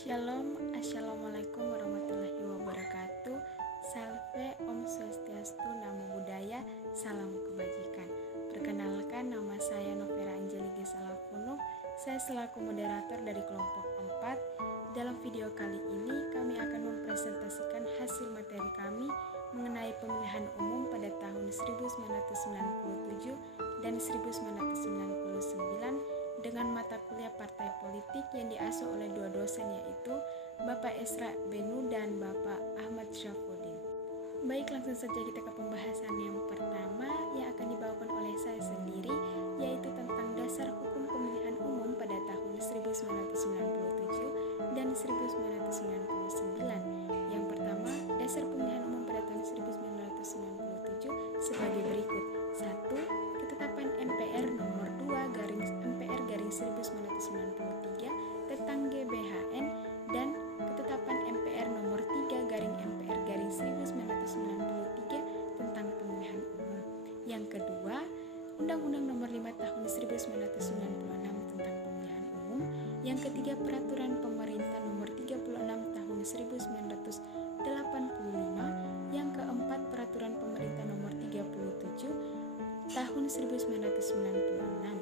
Shalom, Assalamualaikum warahmatullahi wabarakatuh. Salve, Om Swastiastu, Namo Buddhaya, Salam Kebajikan. Perkenalkan, nama saya Novera Angelika Salafunuk. Saya selaku moderator dari kelompok 4. Dalam video kali ini, kami akan mempresentasikan hasil materi kami mengenai pemilihan umum pada tahun 1997 dan 1999 dengan mata kuliah partai politik yang diasuh oleh dua dosen, yaitu Bapak Esra Benu dan Bapak Ahmad Syafudin. Baik, langsung saja kita ke pembahasan yang pertama yang akan dibawakan oleh saya sendiri, yaitu tentang dasar hukum pemilihan umum pada tahun 1997 dan 1999. Yang pertama, dasar pemilihan umum pada tahun 1997 sebagai berikut. 1. Ketetapan MPR nomor 2/MPR/1993 tentang GBHN dan ketetapan MPR nomor 3/MPR/1993 tentang pemilihan umum. Yang kedua, Undang-Undang nomor 5 tahun 1996 tentang pemilihan umum. Yang ketiga, Peraturan Pemerintah nomor 36 tahun 1985. Yang keempat, Peraturan Pemerintah nomor 37 tahun 1996.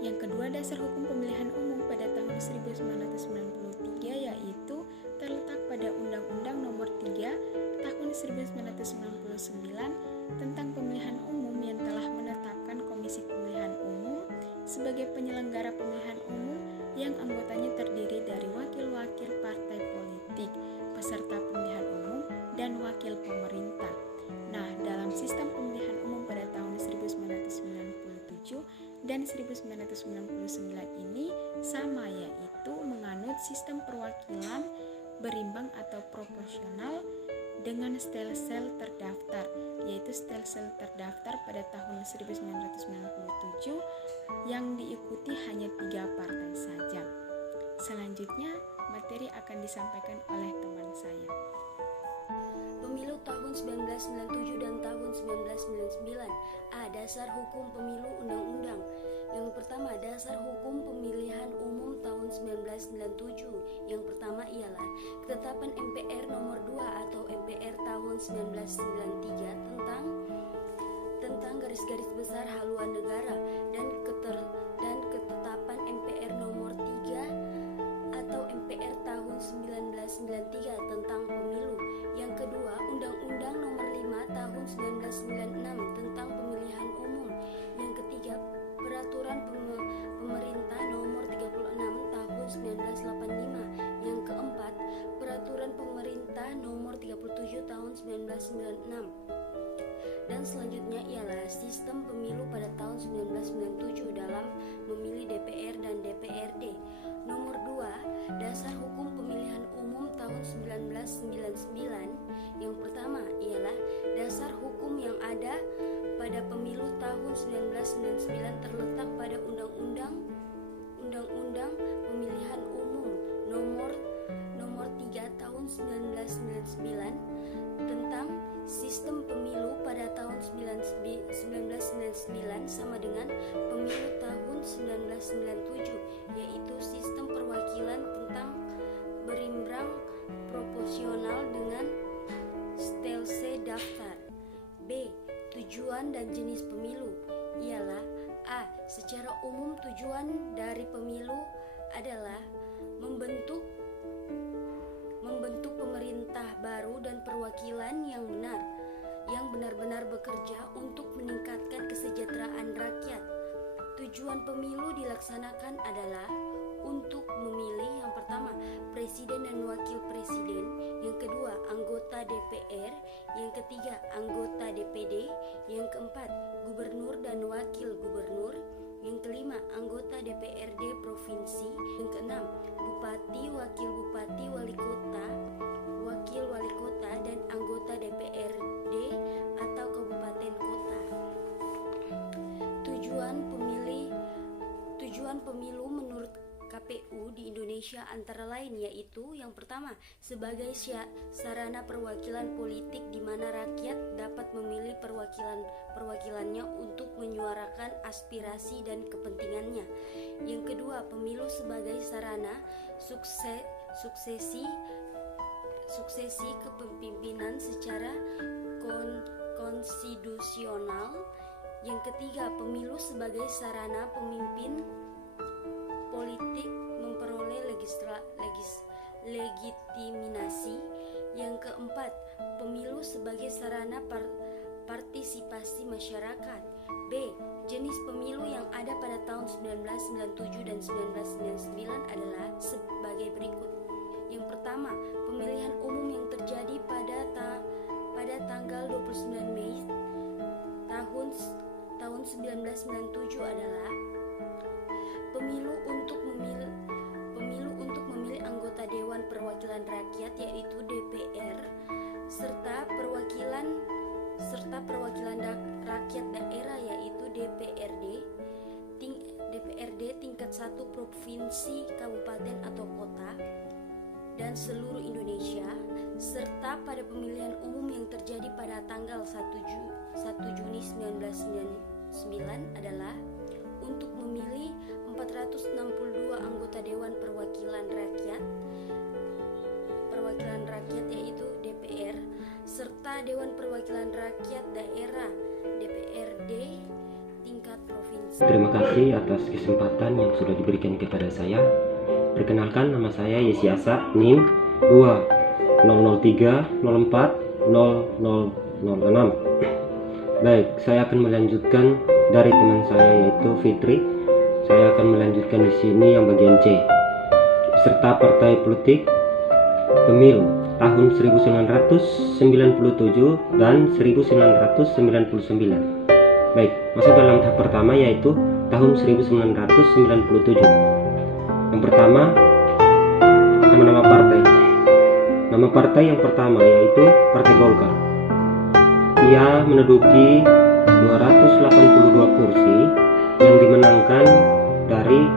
Yang kedua, dasar hukum pemilihan umum pada tahun 1993 yaitu terletak pada Undang-Undang nomor 3 tahun 1999 tentang pemilihan umum yang telah menetapkan Komisi Pemilihan Umum sebagai penyelenggara pemilihan umum yang anggotanya terdiri dari wakil-wakil partai politik, peserta pemilihan umum, dan wakil pemerintah. Nah, dalam sistem pemilihan umum pada tahun 1997 dan 1999 ini sama, yaitu menganut sistem perwakilan berimbang atau proporsional dengan stelsel terdaftar, yaitu stelsel terdaftar pada tahun 1997 yang diikuti hanya 3 partai saja. Selanjutnya, materi akan disampaikan oleh teman saya. Pemilu tahun 1997 dan tahun 1999. A. Dasar hukum pemilu undang-undang. Yang pertama, dasar hukum pemilihan umum tahun 1997. Yang pertama ialah ketetapan MPR nomor 2 atau MPR tahun 1993 tentang garis-garis besar haluan negara dan ketetapan MPR nomor 3 atau MPR tahun 1993 tentang pemilu. Yang kedua, Undang-Undang nomor 5 tahun 1996 tentang pemilihan umum. Yang ketiga, Peraturan Pemerintah nomor 36 tahun 1985. Yang keempat, Peraturan Pemerintah nomor 37 tahun 1996. Dan selanjutnya ialah sistem pemilu pada tahun 1997 dalam memilih DPR dan DPRD. Nomor 2, dasar hukum pemilihan umum tahun 1999. Yang pertama ialah dasar hukum yang ada pada pemilu tahun 1999 terletak pada Undang-Undang Pemilihan Umum nomor 3 tahun 1999 tentang sistem pemilu pada tahun 1999 sama dengan pemilu tahun 1997, yaitu sistem perwakilan tentang berimbang proporsional dengan stelsel daftar. B. Tujuan dan jenis pemilu ialah A. Secara umum tujuan dari pemilu adalah membentuk pemerintah baru dan perwakilan yang benar-benar bekerja untuk meningkatkan kesejahteraan rakyat. Tujuan pemilu dilaksanakan adalah untuk memilih yang pertama presiden dan wakil presiden, yang kedua anggota DPR, yang ketiga anggota DPD, yang keempat gubernur dan wakil gubernur, yang kelima anggota DPRD provinsi, yang keenam bupati, wakil bupati, wali kota, wakil wali kota, dan anggota DPRD atau kabupaten kota. Tujuan pemilu menurut KPU di Indonesia antara lain yaitu yang pertama, sebagai sarana perwakilan politik di mana rakyat dapat memilih perwakilannya untuk menyuarakan aspirasi dan kepentingannya. Yang kedua, kedua, pemilu sebagai sarana suksesi kepemimpinan secara konstitusional. Yang ketiga, pemilu sebagai sarana pemimpin politik memperoleh legitimasi. Yang keempat, pemilu sebagai sarana partisipasi masyarakat. B. Jenis pemilu yang ada pada tahun 1997 dan 1999 adalah sebagai berikut. Yang pertama, pemilihan umum yang terjadi pada tanggal 29 Mei tahun 1997 adalah pemilu untuk memilih anggota Dewan Perwakilan Rakyat yaitu DPR serta perwakilan rakyat daerah yaitu DPRD tingkat 1 provinsi, kabupaten atau kota dan seluruh Indonesia, serta pada pemilihan umum yang terjadi pada tanggal 1 Juni 1999 adalah untuk memilih 462 anggota Dewan Perwakilan Rakyat yaitu DPR serta Dewan Perwakilan Rakyat Daerah DPRD tingkat provinsi. Terima kasih atas kesempatan yang sudah diberikan kepada saya. Perkenalkan, nama saya Yesi Asa, NIM 2003040006. Baik, saya akan melanjutkan dari teman saya yaitu Fitri. Saya akan melanjutkan di sini yang bagian C. Serta partai politik pemilu tahun 1997 dan 1999. Baik, masuk dalam tahap pertama yaitu tahun 1997. Yang pertama, nama-nama partai. Nama partai yang pertama yaitu Partai Golkar. Ia menduduki 282 kursi yang dimenangkan dari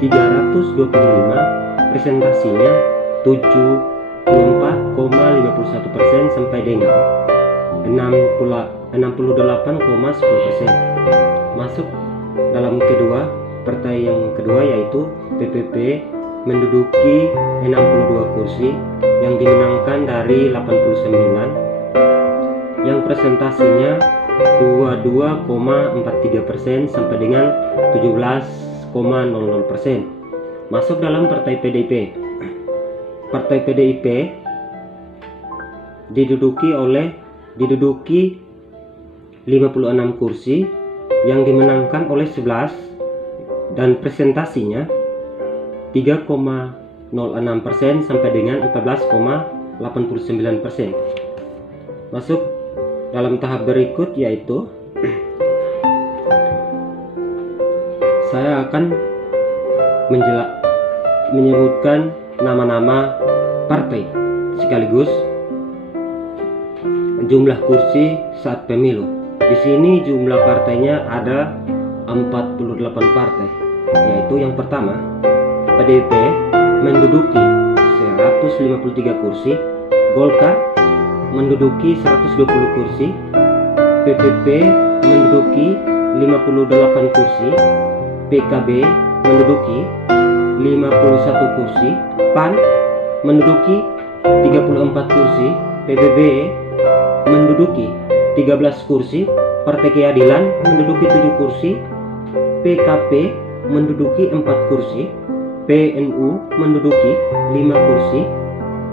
325, presentasinya 74,51% sampai dengan 68,10%. Masuk dalam kedua, partai yang kedua yaitu PPP menduduki 62 kursi yang dimenangkan dari 89 yang presentasinya 22,43% sampai dengan 17,00%. Masuk dalam partai PDIP. Partai PDIP diduduki 56 kursi yang dimenangkan oleh 11 dan presentasinya 3,06% sampai dengan 14,89%. Masuk dalam tahap berikut yaitu saya akan menyebutkan nama-nama partai sekaligus jumlah kursi saat pemilu. Di sini jumlah partainya ada 48 partai, yaitu yang pertama PDIP menduduki 153 kursi, Golkar menduduki 120 kursi, PPP menduduki 58 kursi, PKB menduduki 51 kursi, PAN menduduki 34 kursi, PBB menduduki 13 kursi, Partai Keadilan menduduki 7 kursi, PKP menduduki 4 kursi, PNU menduduki 5 kursi,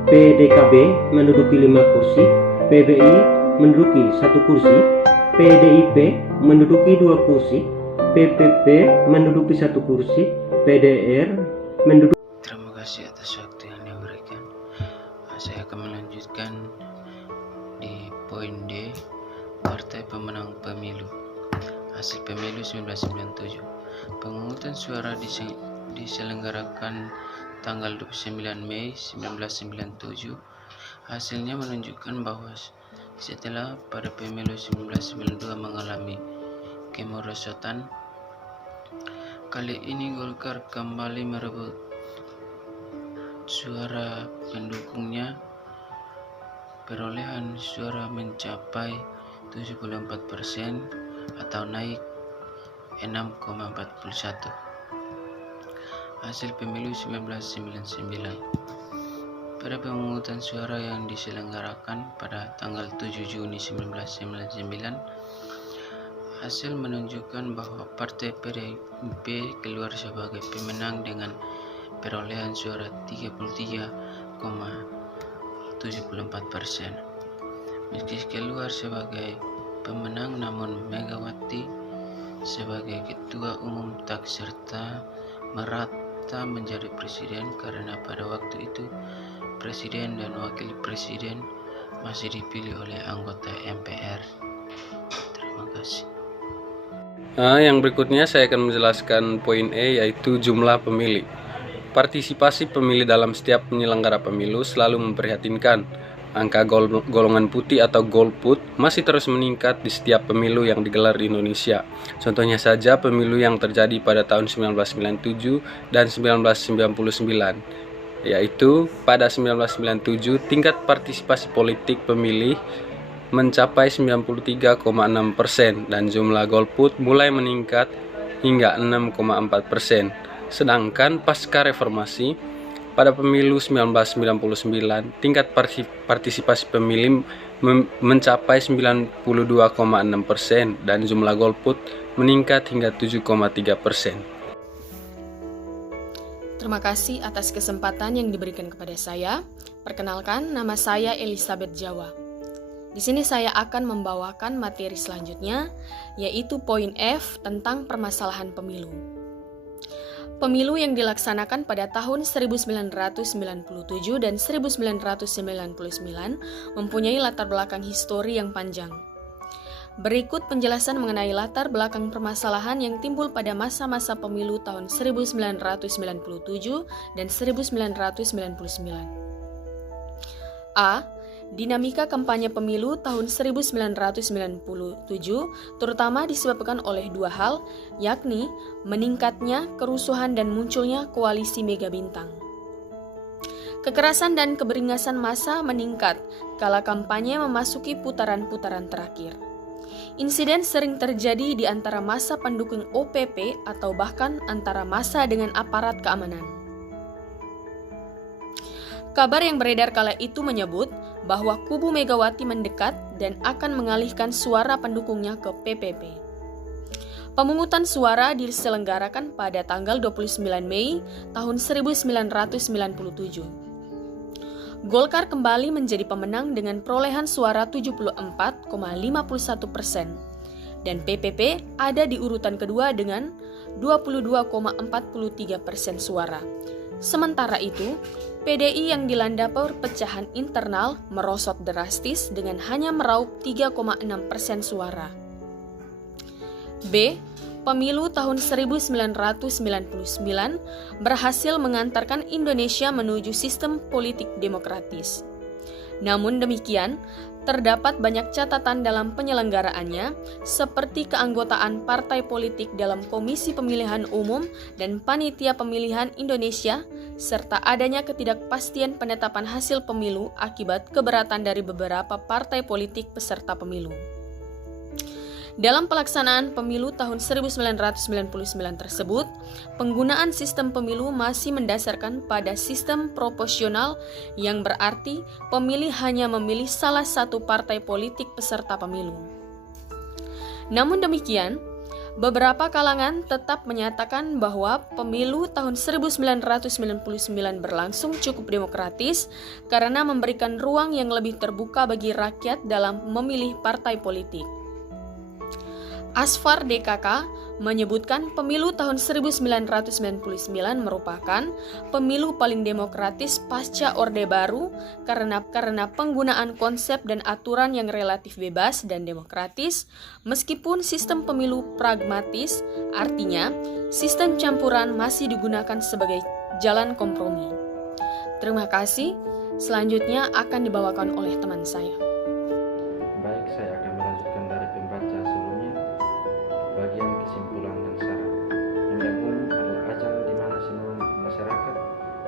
PDKB menduduki 5 kursi, PBI menduduki 1 kursi, PDIP menduduki 2 kursi, PPP menduduki 1 kursi, PDR menduduki. Terima kasih atas waktu yang diberikan. Saya akan melanjutkan di poin D, partai pemenang pemilu. Hasil pemilu 1997. Pemungutan suara diselenggarakan tanggal 29 Mei 1997. Hasilnya menunjukkan bahwa setelah pada pemilu 1992 mengalami kemerosotan, kali ini Golkar kembali merebut suara pendukungnya. Perolehan suara mencapai 74% atau naik 6,41. hasil pemilu 1999. Pada pemungutan suara yang diselenggarakan pada tanggal 7 Juni 1999, hasil menunjukkan bahwa Partai PDIP keluar sebagai pemenang dengan perolehan suara 33,74%. Meski keluar sebagai pemenang, namun Megawati sebagai Ketua Umum tak serta merata menjadi presiden karena pada waktu itu presiden dan wakil presiden masih dipilih oleh anggota MPR. Terima kasih. Yang berikutnya saya akan menjelaskan poin E, yaitu jumlah pemilih. Partisipasi pemilih dalam setiap penyelenggara pemilu selalu memprihatinkan. Angka golongan putih atau golput masih terus meningkat di setiap pemilu yang digelar di Indonesia. Contohnya saja pemilu yang terjadi pada tahun 1997 dan 1999, yaitu pada 1997 tingkat partisipasi politik pemilih mencapai 93,6% dan jumlah golput mulai meningkat hingga 6,4%. Sedangkan pasca reformasi pada pemilu 1999, tingkat partisipasi pemilih mencapai 92,6% dan jumlah golput meningkat hingga 7,3%. Terima kasih atas kesempatan yang diberikan kepada saya. Perkenalkan, nama saya Elizabeth Jawa. Di sini saya akan membawakan materi selanjutnya, yaitu poin F tentang permasalahan pemilu. Pemilu yang dilaksanakan pada tahun 1997 dan 1999 mempunyai latar belakang histori yang panjang. Berikut penjelasan mengenai latar belakang permasalahan yang timbul pada masa-masa pemilu tahun 1997 dan 1999. A. Dinamika kampanye pemilu tahun 1997 terutama disebabkan oleh dua hal, yakni meningkatnya kerusuhan dan munculnya koalisi Mega Bintang. Kekerasan dan keberingasan massa meningkat kala kampanye memasuki putaran-putaran terakhir. Insiden sering terjadi di antara massa pendukung OPP atau bahkan antara massa dengan aparat keamanan. Kabar yang beredar kala itu menyebut bahwa kubu Megawati mendekat dan akan mengalihkan suara pendukungnya ke PPP. Pemungutan suara diselenggarakan pada tanggal 29 Mei tahun 1997. Golkar kembali menjadi pemenang dengan perolehan suara 74,51% dan PPP ada di urutan kedua dengan 22,43% suara. Sementara itu, PDI yang dilanda perpecahan internal merosot drastis dengan hanya meraup 3,6% suara. B. Pemilu tahun 1999 berhasil mengantarkan Indonesia menuju sistem politik demokratis. Namun demikian, terdapat banyak catatan dalam penyelenggaraannya, seperti keanggotaan partai politik dalam Komisi Pemilihan Umum dan Panitia Pemilihan Indonesia, serta adanya ketidakpastian penetapan hasil pemilu akibat keberatan dari beberapa partai politik peserta pemilu. Dalam pelaksanaan pemilu tahun 1999 tersebut, penggunaan sistem pemilu masih mendasarkan pada sistem proporsional yang berarti pemilih hanya memilih salah satu partai politik peserta pemilu. Namun demikian, beberapa kalangan tetap menyatakan bahwa pemilu tahun 1999 berlangsung cukup demokratis karena memberikan ruang yang lebih terbuka bagi rakyat dalam memilih partai politik. Asfar DKK menyebutkan pemilu tahun 1999 merupakan pemilu paling demokratis pasca Orde Baru karena penggunaan konsep dan aturan yang relatif bebas dan demokratis, meskipun sistem pemilu pragmatis, artinya sistem campuran masih digunakan sebagai jalan kompromi. Terima kasih. Selanjutnya akan dibawakan oleh teman saya. Baik, saya akan melanjutkan dari pembaca sebelumnya. Bagian kesimpulan dan syarat. Pemilihan umum adalah ajang di mana semua masyarakat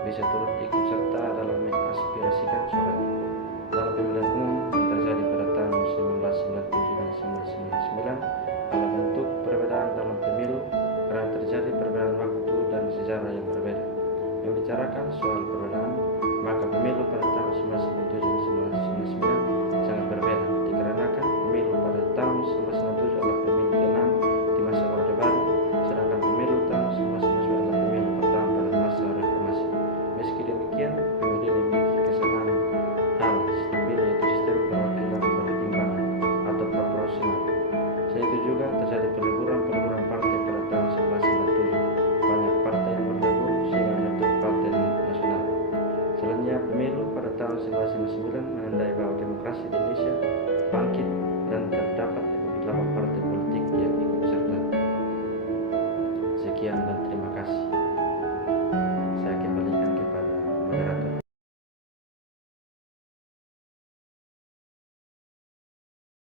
bisa turut ikut serta dalam mengaspirasikan suaranya. Dalam pemilihan umum yang terjadi pada tahun 1997 dan 1999, ada bentuk perbedaan dalam pemilu karena terjadi perbedaan waktu dan sejarah yang berbeda. menggunakan soal perolehan, maka pemilu pada